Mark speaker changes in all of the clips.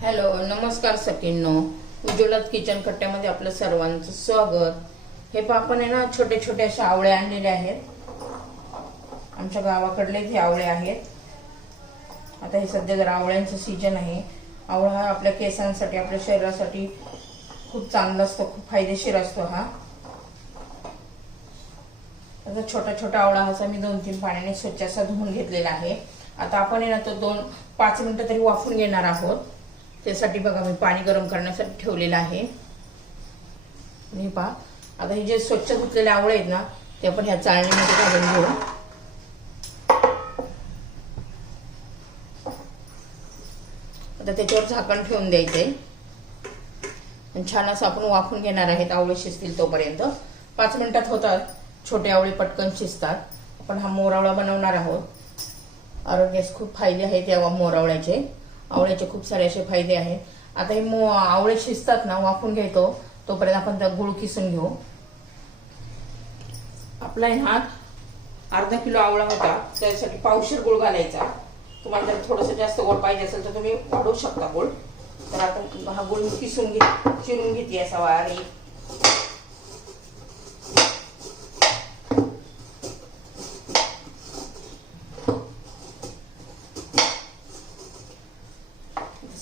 Speaker 1: Hello नमस्कार सखींनो उज्ज्वलात kitchen कट्ट्यामध्ये आपलं सर्वांचं स्वागत. हे पापण आहे ना छोटे छोटे अशा आवळे आणलेले आहेत. आमच्या गावाकडलेच हे आवळे आहेत. आता हे सध्या जर आवळ्यांचं सीजन आहे. आवळा हा आपल्या केसांसाठी आपल्या शरीरासाठी खूप चांगला असतो खूप फायदेशीर असतो हा. आता छोटा छोटा आवळा असा मी दोन तीन पाण्याने स्वच्छ असा धुवून घेतलेला आहे. आता आपण आहे ना तो दोन पाच मिनिटं तरी वाफून घेणार आहोत. त्यासाठी बघा मी पाणी गरम करण्यासाठी ठेवलेलं आहे. हे पहा आता हे जे स्वच्छ धुतलेले आवळे आहेत ना ते आपण ह्या चाळणीमध्ये घालून घेऊ. आता त्याच्यावर झाकण ठेवून द्यायचंय आणि छान असं आपण वाफून घेणार आहेत आवळे शिजतील तोपर्यंत. पाच मिनिटात होतात. छोटे आवळे पटकन शिजतात. आपण हा मोरावळा बनवणार आहोत. आरोग्यास खूप फायदे आहेत या मोरावळ्याचे आवळ्याचे खूप सारे असे फायदे आहेत. आता हे मो आवळे शिजतात ना वाफून घेतो. तोपर्यंत आपण त्या गुळ किसून घेऊ. आपला हा अर्धा किलो आवळा होता त्यासाठी पावशीर गुळ घालायचा. तुम्हाला जर थोडंसं जास्त गोड पाहिजे असेल तर तुम्ही वाढवू शकता गुळ. तर आता हा गुळ किसून घे चिरून घेते असा वारी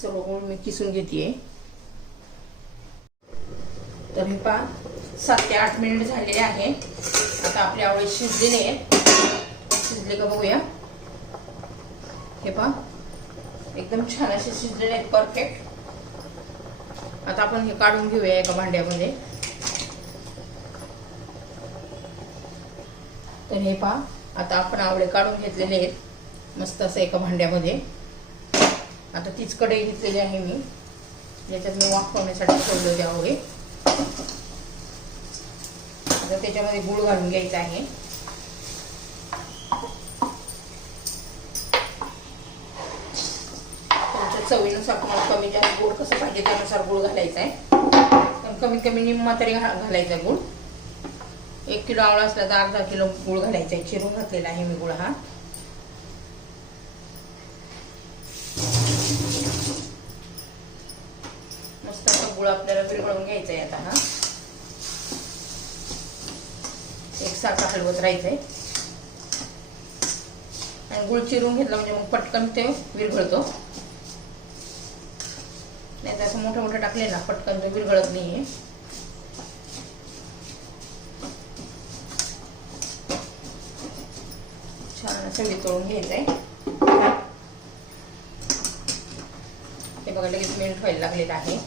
Speaker 1: सर्व गुळ मी किसून घेते तर हे पहा सात ते आठ मिनिट झालेले आहे. आता आपले आवळे शिजलेले आहेत. शिजले का बघूया. हे पहा एकदम छान असे शिजलेले आहेत परफेक्ट आता आपण हे काढून घेऊया एका भांड्यामध्ये. तर हे पहा आता आपण आवळे काढून घेतलेले आहेत. मस्त असं एका भांड्यामध्ये. आता तीच कढई घेतलेली आहे मी. ज्याच्यात मी वाफवण्यासाठी ठेवले होते आहे आता त्याच्यामध्ये गुळ घालून घ्यायचा आहे. तुमच्या चवीनुसार तुम्हाला कमी जास्त गुळ कसं पाहिजे त्यानुसार गुळ घालायचा आहे. पण कमीत कमी निम्मा तरी घा- घालायचा गुळ. एक किलो आवळा असला तर अर्धा किलो गुळ घालायचा आहे. चिरून घातलेला आहे मी गुळ हा मस्त असा गुळ आपल्याला विरघळून घ्यायचा आहे आता हा. एकसारखा हलवत राहायचंय. आणि गुळ चिरून घेतला म्हणजे मग पटकन ते विरघळतो. नाही तर असं मोठं मोठं टाकले ना पटकन तो विरघळत नाहीये. छान असं वितळून घ्यायचंय. हे बघा लगेच मेल्ट व्हायला लागलेलं आहे.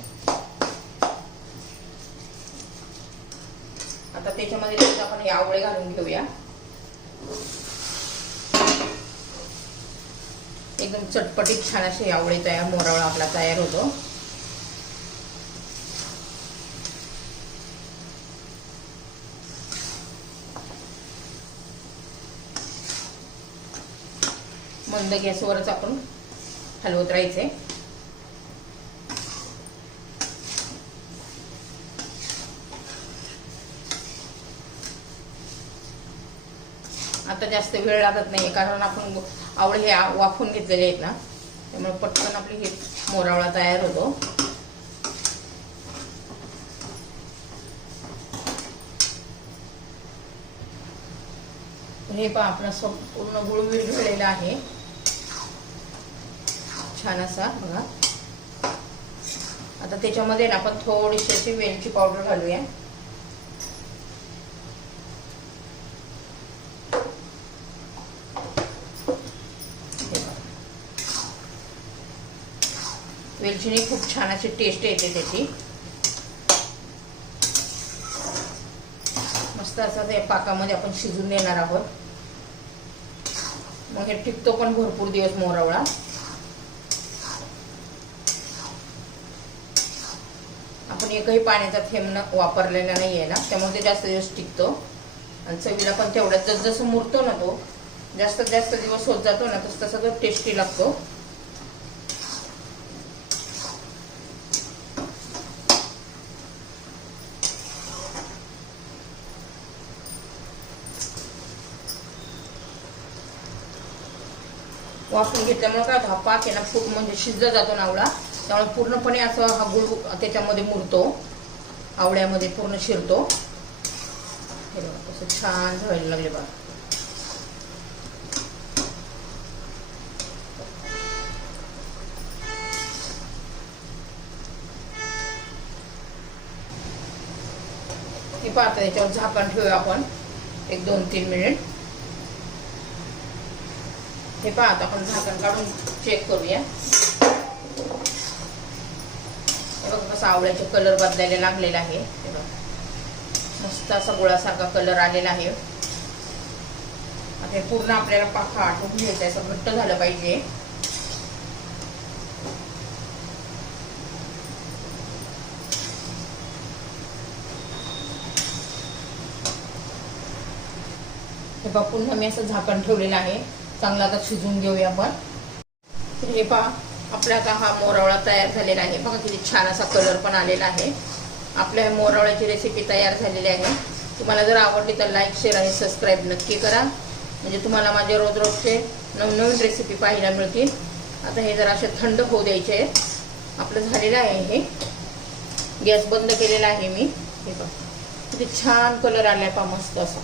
Speaker 1: त्याच्यामध्ये लगेच आपण हे आवळे घालून घेऊया. एकदम चटपटीत छान असे आवळे तयार मोरावळा आपला तयार होतो. मंद गॅसवरच आपण हलवत राहायचंय. आता जास्त वेळ लागत नाही कारण आपण आवळे हे वाफून घेतलेले आहेत ना त्यामुळे पटकन आपली हे मोरावळा तयार होतो. हे पण आपण संपूर्ण गुळ विरघळलेला आहे. छान असा बघा. आता त्याच्यामध्ये ना आपण थोडीशी अशी वेलची पावडर घालूया. वेलचीने खूप छान अशी टेस्ट येते त्याची. मस्त असं त्या पाकामध्ये आपण शिजून देणार आहोत. मग हे टिकतो पण भरपूर दिवस मोरावळा आपण एकही पाण्याचा थेंब न वापरलेला नाही आहे ना त्यामुळे ते जास्त दिवस टिकतो. आणि चवीला पण तेवढ्याच जसं मुरतो ना तो जास्त जास्त दिवस होत जातो ना तसं तसा तो टेस्टी लागतो. वाफून घेतल्यामुळे काय होतं हा पाक आहे ना फूट म्हणजे शिजला जातो नावळा त्यामुळे पूर्णपणे असं हा गुळ त्याच्यामध्ये मुरतो. आवड्यामध्ये पूर्ण शिरतो. हे बघा कसं छान झळायला लागले बघा. हे पाहता याच्यावर झाकण ठेवूया आपण. एक दोन तीन मिनिट. हे पहा आता आपण झाकण काढून चेक करूया. हे बघ कसं आवळ्याचे कलर बदलायला लागलेला आहे. हे बघ. मस्त असा गोळासारखा कलर आलेला आहे. आता हे पूर्ण आपल्याला पाखा आटून घ्यायचं आहे असं घट्ट झालं पाहिजे. हे बघ पुन्हा मी असं झाकण ठेवलेलं आहे. चांगला आता शिजवून घेऊया आपण. तर हे पहा आपला आता हा मोरावळा तयार झालेला आहे. बघा किती छान असा कलर पण आलेला आहे. आपल्या ह्या मोरावळ्याची रेसिपी तयार झालेली आहे. तुम्हाला जर आवडली तर लाईक शेअर आणि सबस्क्राईब नक्की करा. म्हणजे तुम्हाला माझे रोज रोजचे नवनवीन रेसिपी पाहायला मिळतील. आता हे जर असे थंड होऊ द्यायचे आहेत. आपलं झालेलं आहे हे. गॅस बंद केलेला आहे मी. हे बघ किती छान कलर आला आहे पहा मस्त असा.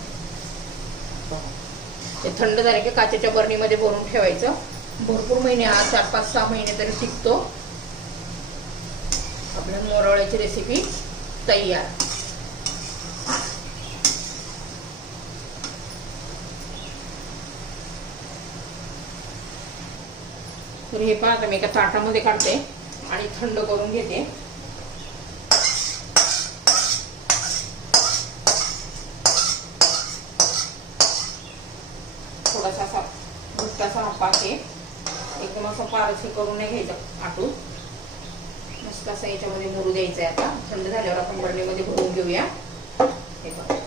Speaker 1: ते थंड झाले की काचेच्या बरणीमध्ये भरून ठेवायचं. भरपूर महिने हा चार पाच सहा महिने तरी टिकतो. आपल्या मोरवळ्याची रेसिपी तयार. तर हे पहा आता मी एका ताटामध्ये काढते आणि थंड करून घेते. असा पारस करून नाही घ्यायचा आटून. मस्त असं याच्यामध्ये भरू द्यायचं आहे आता. थंड झाल्यावर आपण बर्णीमध्ये भरून घेऊया. हे बघा.